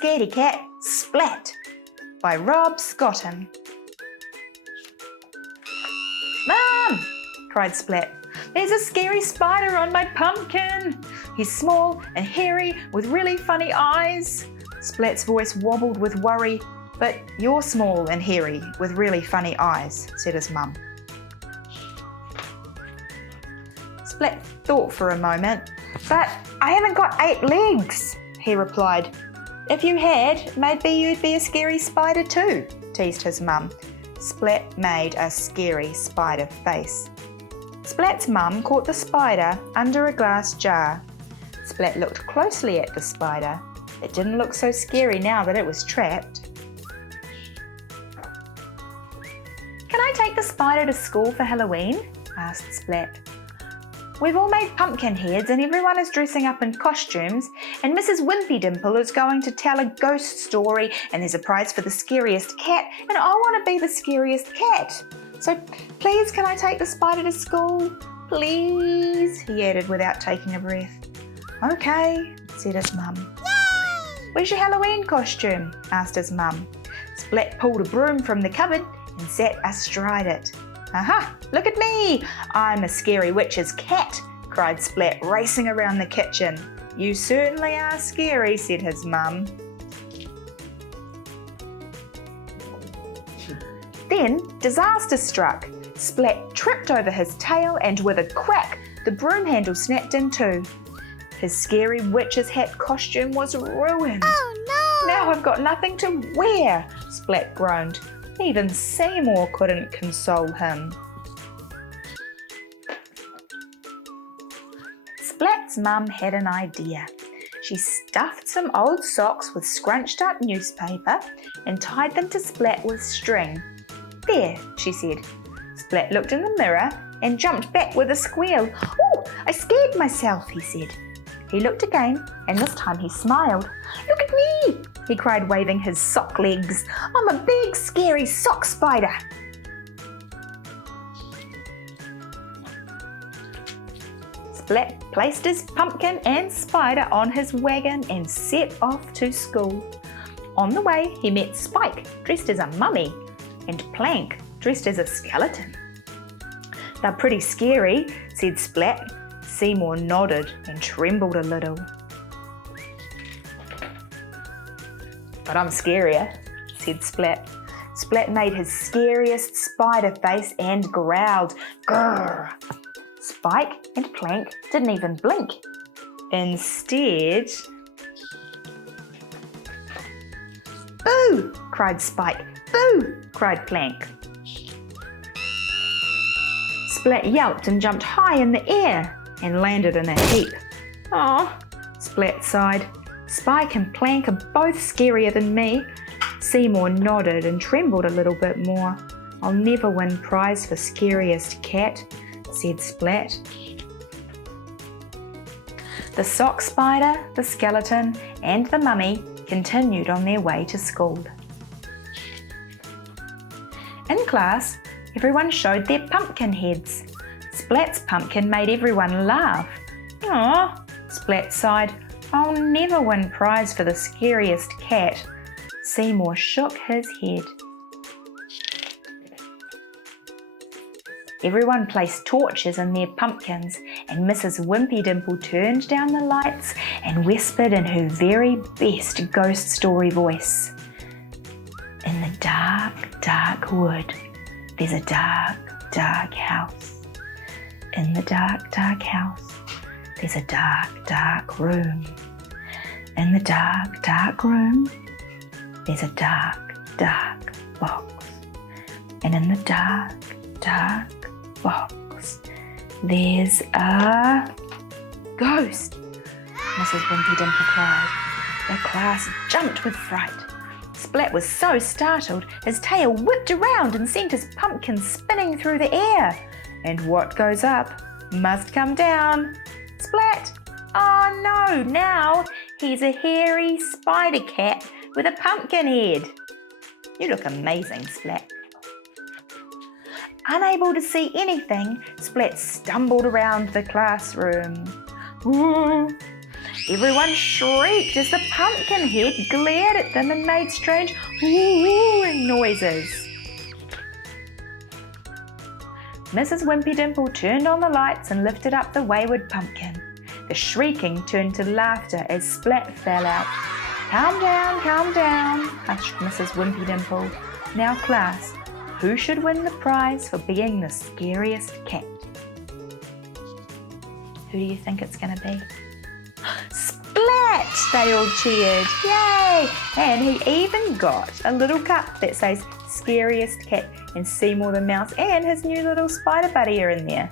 Scaredy Cat, Splat by Rob Scotton. "Mum!" cried Splat. "There's a scary spider on my pumpkin. He's small and hairy with really funny eyes." Splat's voice wobbled with worry. "But you're small and hairy with really funny eyes," said his mum. Splat thought for a moment. "But I haven't got 8 legs," he replied. "If you had, maybe you'd be a scary spider too," teased his mum. Splat made a scary spider face. Splat's mum caught the spider under a glass jar. Splat looked closely at the spider. It didn't look so scary now that it was trapped. "Can I take the spider to school for Halloween?" asked Splat. "We've all made pumpkin heads and everyone is dressing up in costumes, and Mrs. Wimpy Dimple is going to tell a ghost story, and there's a prize for the scariest cat, and I want to be the scariest cat. So please, can I take the spider to school? Please," he added without taking a breath. "Okay," said his mum. "Where's your Halloween costume?" asked his mum. Splat pulled a broom from the cupboard and sat astride it. "Aha! Look at me! I'm a scary witch's cat!" cried Splat, racing around the kitchen. "You certainly are scary," said his mum. Then disaster struck. Splat tripped over his tail and with a crack, the broom handle snapped in two. His scary witch's hat costume was ruined. Oh no! "Now I've got nothing to wear," Splat groaned. Even Seymour couldn't console him. Splat's mum had an idea. She stuffed some old socks with scrunched up newspaper and tied them to Splat with string. "There," she said. Splat looked in the mirror and jumped back with a squeal. "Oh, I scared myself," he said. He looked again, and this time he smiled. "Look at me!" he cried, waving his sock legs. "I'm a big, scary sock spider." Splat placed his pumpkin and spider on his wagon and set off to school. On the way, he met Spike, dressed as a mummy, and Plank, dressed as a skeleton. "They're pretty scary," said Splat. Seymour nodded and trembled a little. "But I'm scarier," said Splat. Splat made his scariest spider face and growled, "Grrr!" Spike and Plank didn't even blink. Instead... "Boo!" cried Spike. "Boo!" cried Plank. Splat yelped and jumped high in the air and landed in a heap. "Aw," Splat sighed. "Spike and Plank are both scarier than me." Seymour nodded and trembled a little bit more. "I'll never win prize for scariest cat," said Splat. The sock spider, the skeleton, and the mummy continued on their way to school. In class, everyone showed their pumpkin heads. Splat's pumpkin made everyone laugh. "Aw," Splat sighed. "I'll never win prize for the scariest cat." Seymour shook his head. Everyone placed torches in their pumpkins, and Mrs. Wimpy Dimple turned down the lights and whispered in her very best ghost story voice. "In the dark, dark wood, there's a dark, dark house. In the dark, dark house, there's a dark, dark room. In the dark, dark room, there's a dark, dark box. And in the dark, dark box, there's a ghost," Mrs. Wimpy Dimple cried. The class jumped with fright. Splat was so startled, his tail whipped around and sent his pumpkin spinning through the air. And what goes up must come down. Splat! Oh no, now he's a hairy spider cat with a pumpkin head. "You look amazing, Splat." Unable to see anything, Splat stumbled around the classroom. "Ooh, Everyone shrieked as the pumpkin head glared at them and made strange woo-wooing noises. Mrs. Wimpy Dimple turned on the lights and lifted up the wayward pumpkin. The shrieking turned to laughter as Splat fell out. Calm down, hushed Mrs. Wimpy Dimple. Now class, who should win the prize for being the scariest cat? Who do you think it's going to be? Splat! They all cheered. Yay! And he even got a little cup that says Scariest Cat, and Seymour the Mouse and his new little spider buddy are in there.